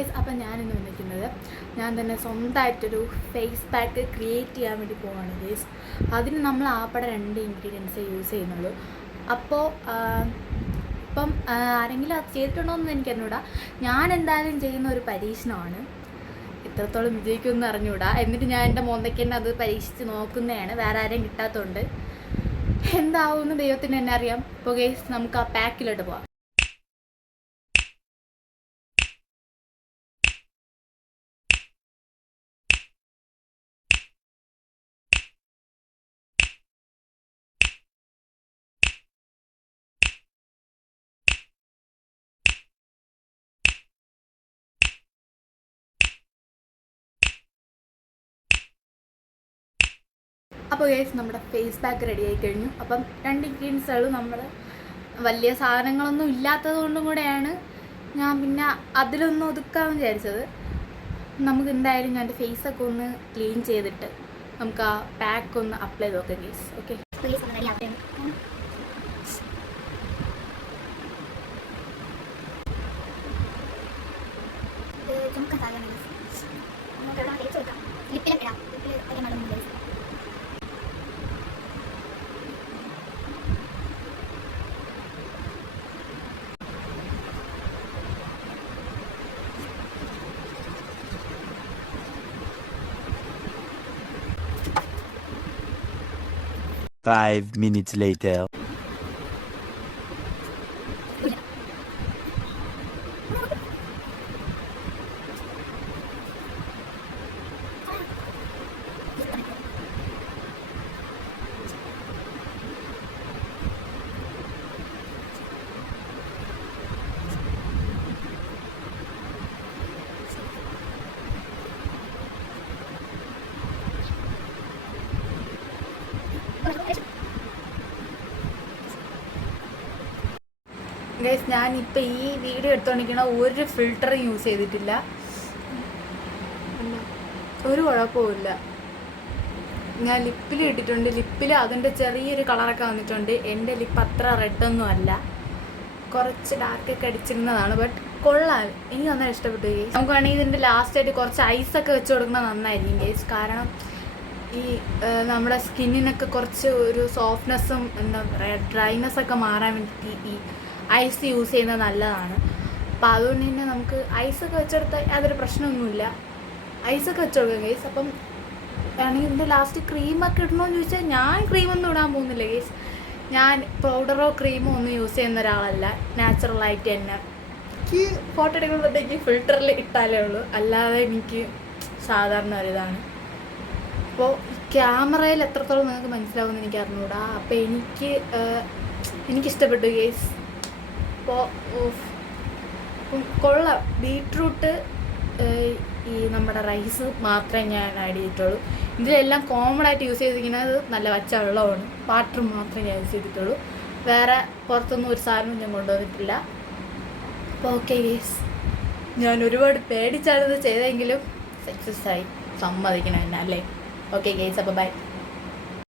Guys, അപ്പം ഞാനിന്ന് വന്നിരിക്കുന്നത് ഞാൻ തന്നെ സ്വന്തമായിട്ടൊരു ഫേസ് പാക്ക് ക്രിയേറ്റ് ചെയ്യാൻ വേണ്ടി പോവാണ് ഗൈസ്. അതിന് നമ്മൾ ആപ്പടെ 2 ഇൻഗ്രീഡിയൻസേ യൂസ് ചെയ്യുന്നുള്ളൂ. അപ്പോൾ ഇപ്പം ആരെങ്കിലും അത് ചെയ്തിട്ടുണ്ടോ എന്ന് എനിക്കറിഞ്ഞൂടാ. ഞാൻ എന്തായാലും ചെയ്യുന്ന ഒരു പരീക്ഷണമാണ്. എത്രത്തോളം വിജയിക്കുമെന്ന് അറിഞ്ഞൂടാ. എന്നിട്ട് ഞാൻ എൻ്റെ മോന്തയ്ക്ക് തന്നെ അത് പരീക്ഷിച്ച് നോക്കുന്നതാണ്, വേറെ ആരെയും കിട്ടാത്തതുകൊണ്ട്. എന്താവുമെന്ന് ദൈവത്തിന് തന്നെ അറിയാം. അപ്പോൾ ഗൈസ്, നമുക്ക് ആ പാക്കിലോട്ട് പോവാം. അപ്പോൾ ഗൈസ്, നമ്മുടെ ഫേസ് പാക്ക് റെഡി ആയി കഴിഞ്ഞു. അപ്പം 2 ഇൻഗ്രീഡിയൻസുകളും നമ്മൾ വലിയ സാധനങ്ങളൊന്നും ഇല്ലാത്തത് കൊണ്ടും കൂടെയാണ് ഞാൻ പിന്നെ അതിലൊന്നും ഒതുക്കാമെന്ന് വിചാരിച്ചത്. നമുക്ക് എന്തായാലും ഞാൻ എൻ്റെ ഫേസൊക്കെ ഒന്ന് ക്ലീൻ ചെയ്തിട്ട് നമുക്ക് ആ പാക്ക് ഒന്ന് അപ്ലൈ ചെയ്ത് നോക്കാം guys. Okay, Five minutes later. Guys, ഞാനിപ്പോൾ ഈ വീഡിയോ എടുത്തുകൊണ്ടിരിക്കണ ഒരു ഫിൽറ്ററും യൂസ് ചെയ്തിട്ടില്ല. ഒരു കുഴപ്പമില്ല. ഞാൻ ലിപ്പിൽ ഇട്ടിട്ടുണ്ട്. ലിപ്പിൽ അതിൻ്റെ ചെറിയൊരു കളറൊക്കെ വന്നിട്ടുണ്ട്. എൻ്റെ ലിപ്പ് അത്ര റെഡൊന്നും അല്ല, കുറച്ച് ഡാർക്കൊക്കെ അടിച്ചിരുന്നതാണ്. ബട്ട് കൊള്ളാം, എനിക്ക് നന്നായി ഇഷ്ടപ്പെട്ടു ഗൈസ്. നമുക്ക് വേണമെങ്കിൽ ഇതിൻ്റെ ലാസ്റ്റായിട്ട് കുറച്ച് ഐസൊക്കെ വെച്ച് കൊടുക്കുന്നത് നന്നായിരിക്കും ഗൈസ്. കാരണം ഈ നമ്മുടെ സ്കിന്നിനൊക്കെ കുറച്ച് ഒരു സോഫ്റ്റ്നെസ്സും എന്താ പറയുക ഡ്രൈനെസ്സൊക്കെ മാറാൻ വേണ്ടിയിട്ട് ഈ ഐസ് യൂസ് ചെയ്യുന്നത് നല്ലതാണ്. അപ്പോൾ അതുകൊണ്ട് തന്നെ നമുക്ക് ഐസൊക്കെ വെച്ചെടുത്താൽ യാതൊരു പ്രശ്നമൊന്നുമില്ല. ഐസൊക്കെ വെച്ച് കൊടുക്കാം ഗൈസ്. അപ്പം ആണെങ്കിൽ ഇതിൻ്റെ ലാസ്റ്റ് ക്രീമൊക്കെ ഇടണമെന്ന് ചോദിച്ചാൽ ഞാൻ ക്രീമൊന്നും ഇടാൻ പോകുന്നില്ല ഗൈസ്. ഞാൻ പൗഡറോ ക്രീമോ ഒന്നും യൂസ് ചെയ്യുന്ന ഒരാളല്ല. നാച്ചുറലായിട്ട് തന്നെ എനിക്ക് ഫോട്ടോ എടുക്കുമ്പോഴത്തേക്ക് ഫിൽറ്ററിൽ ഇട്ടാലേ ഉള്ളൂ, അല്ലാതെ എനിക്ക് സാധാരണ ഒരിതാണ്. അപ്പോൾ ക്യാമറയിൽ എത്രത്തോളം നിങ്ങൾക്ക് മനസ്സിലാവുമെന്ന് എനിക്ക് അറിഞ്ഞൂടാ. അപ്പോൾ എനിക്കിഷ്ടപ്പെട്ടു ഗൈസ്. അപ്പോൾ കൊള്ളാം. ബീട്രൂട്ട്, ഈ നമ്മുടെ റൈസ് മാത്രമേ ഞാൻ ആഡ് ചെയ്തിട്ടുള്ളൂ. ഇതിലെല്ലാം കോമൺ ആയിട്ട് യൂസ് ചെയ്തിരിക്കുന്നത് നല്ല പച്ച വെള്ളമാണ്. വാട്ടർ മാത്രമേ ഞാൻ യൂസ് ചെയ്തിട്ടുള്ളൂ. വേറെ പുറത്തൊന്നും ഒരു സാധനവും ഞാൻ കൊണ്ടുവന്നിട്ടില്ല. അപ്പോൾ ഓക്കെ ഗൈസ്, ഞാൻ ഒരുപാട് പേടിച്ചാണ് ഇത് ചെയ്തെങ്കിലും സക്സസ് ആയി. സമ്മതിക്കണം എന്നെ അല്ലേ? ഓക്കെ ഗൈസ്, അപ്പോൾ ബൈ.